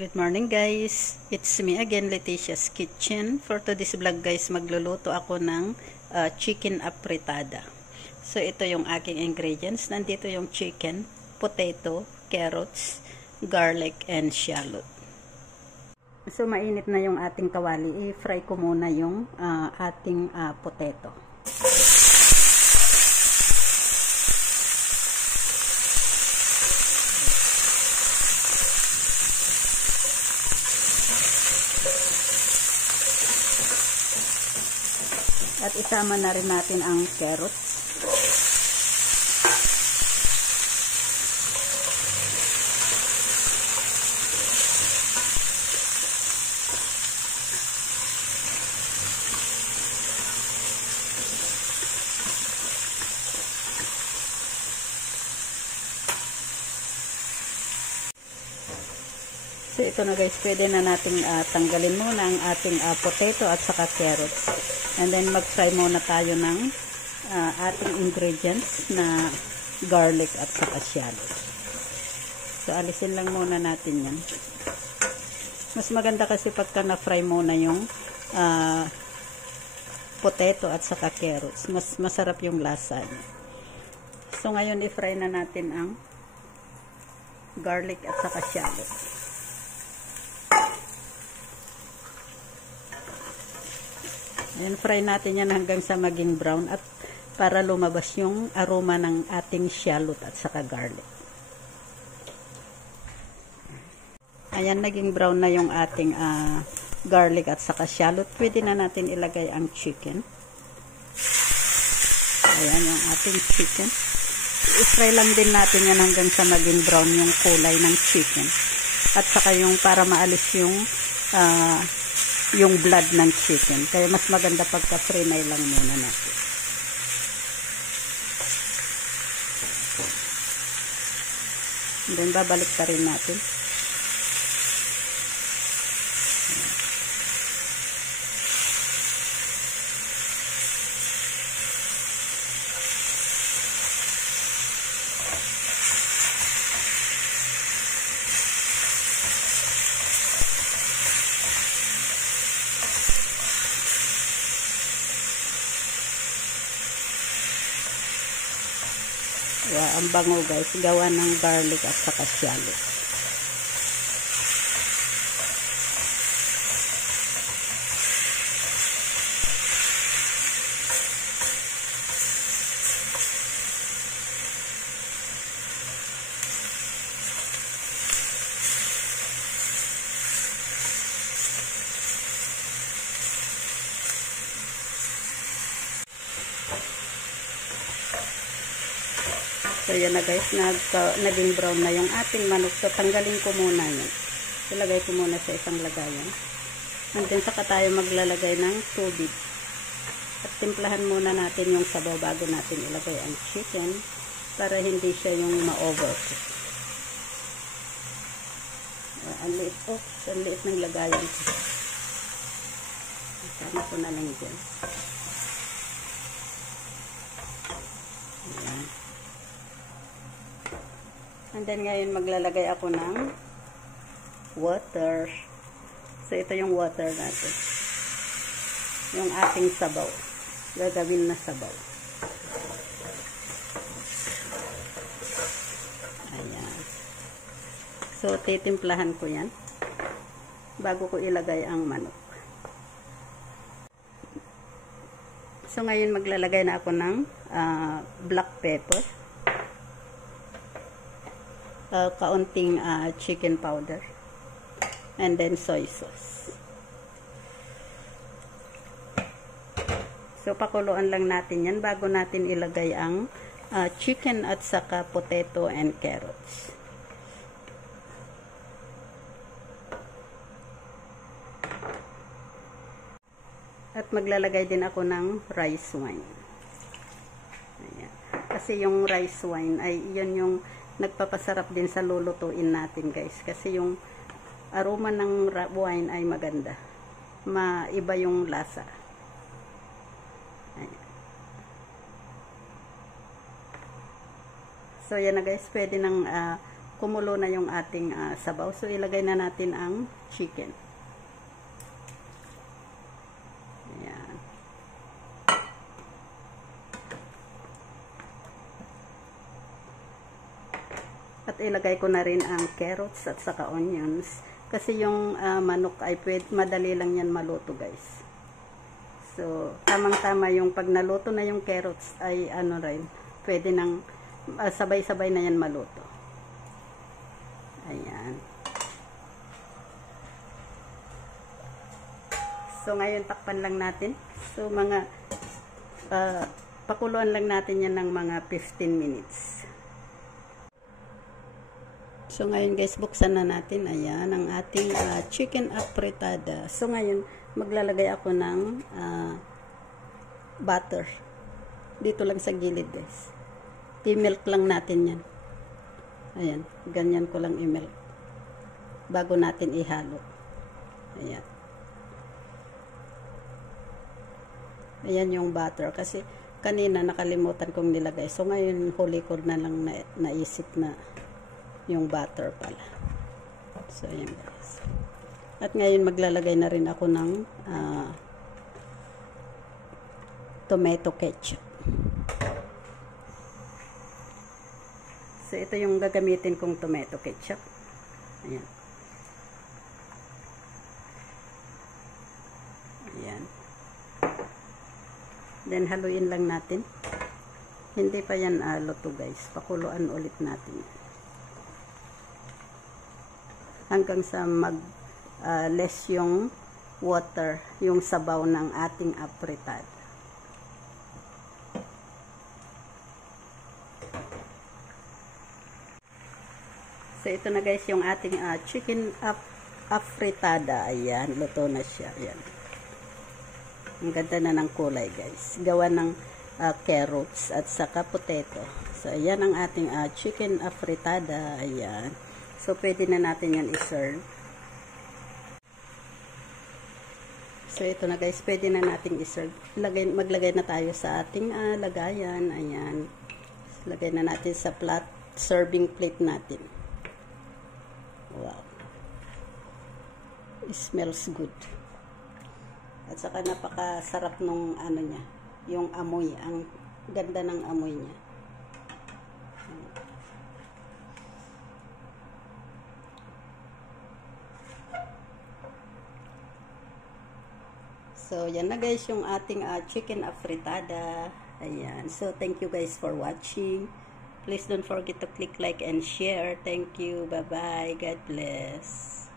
Good morning guys, it's me again, Leticia's Kitchen. For today's vlog guys, magluluto ako ng chicken apretada. So ito yung aking ingredients. Nandito yung chicken, potato, carrots, garlic, and shallot. So mainit na yung ating kawali. I-fry ko muna yung ating potato. At isama na rin natin ang carrots. So ito na guys, pwede na nating tanggalin muna ang ating potato at saka carrots. And then mag-fry muna tayo ng ating ingredients na garlic at saka shallot. So alisin lang muna natin yan. Mas maganda kasi pagka na-fry muna yung potato at saka carrots. Mas masarap yung lasa niya. So ngayon i-fry na natin ang garlic at saka shallot. Ayan, fry natin yan hanggang sa maging brown at para lumabas yung aroma ng ating shallot at saka garlic. Ayan, naging brown na yung ating garlic at saka shallot. Pwede na natin ilagay ang chicken. Ayan yung ating chicken. I-fry lang din natin yan hanggang sa maging brown yung kulay ng chicken. At saka yung para maalis yung blood ng chicken. Kaya mas maganda pagka-fry lang muna natin. And then babalik pa rin natin. Ang bango guys, gawa ng garlic at saka shallot. So yan na guys, naging brown na yung ating manok. So tanggalin ko muna yun. Ilagay ko muna sa isang lagayan. And then saka tayo maglalagay ng tubig. At timplahan muna natin yung sabaw bago natin ilagay ang chicken para hindi siya yung ma-overcook. Ang liit ng lagayan ko. Sama ko na lang dyan. Ayan. And then ngayon maglalagay ako ng water. So ito yung water natin. Yung ating sabaw. Gagawin na sabaw. Ayan. So titimplahan ko yan bago ko ilagay ang manok. So ngayon maglalagay na ako ng black pepper. Kaunting chicken powder and then soy sauce. So pakuluan lang natin yan bago natin ilagay ang chicken at saka potato and carrots. At maglalagay din ako ng rice wine. Ayan. Kasi yung rice wine ay yun yung nagpapasarap din sa lulutuin natin guys. Kasi yung aroma ng wine ay maganda. Maiba yung lasa. Ayan. So yan na guys, pwede nang kumulo na yung ating sabaw. So, ilagay na natin ang chicken. Ayan. At ilagay ko na rin ang carrots at saka onions. Kasi yung manok ay madali lang yan maluto, guys. So, tamang-tama yung pag naluto na yung carrots ay ano rin, pwede nang sabay-sabay na yan maluto. Ayan. So, ngayon takpan lang natin. So, mga pakuluan lang natin yan ng mga 15 minutes. So, ngayon guys, buksan na natin. Ayan, ang ating chicken apretada. So, ngayon, maglalagay ako ng butter. Dito lang sa gilid, guys. I-milk lang natin yan. Ayan, ganyan ko lang i-milk. Bago natin ihalo. Ayan. Ayan yung butter. Kasi, kanina nakalimutan kong nilagay. So, ngayon, huli ko na lang naisip na yung butter pala. So, ayan guys. At ngayon maglalagay na rin ako ng tomato ketchup. So, ito yung gagamitin kong tomato ketchup. Ayan. Ayan. Then, haluin lang natin. Hindi pa yan luto guys. Pakuluan ulit natin. Hanggang sa less yung water, yung sabaw ng ating apretada. So, ito na guys yung ating chicken apretada. Ayan, luto na siya. Ayan. Ang ganda na ng kulay guys. Gawa ng carrots at saka potato. So, ayan ang ating chicken apretada. Ayan. So, pwede na natin yan i-serve. So, ito na guys. Pwede na natin i-serve. Maglagay na tayo sa ating lagayan. Ayan. Lagay na natin sa serving plate natin. Wow. It smells good. At saka napakasarap nung ano niya. Yung amoy. Ang ganda ng amoy niya. So, yan na guys yung ating chicken apretada. Ayan. So, thank you guys for watching. Please don't forget to click like and share. Thank you. Bye-bye. God bless.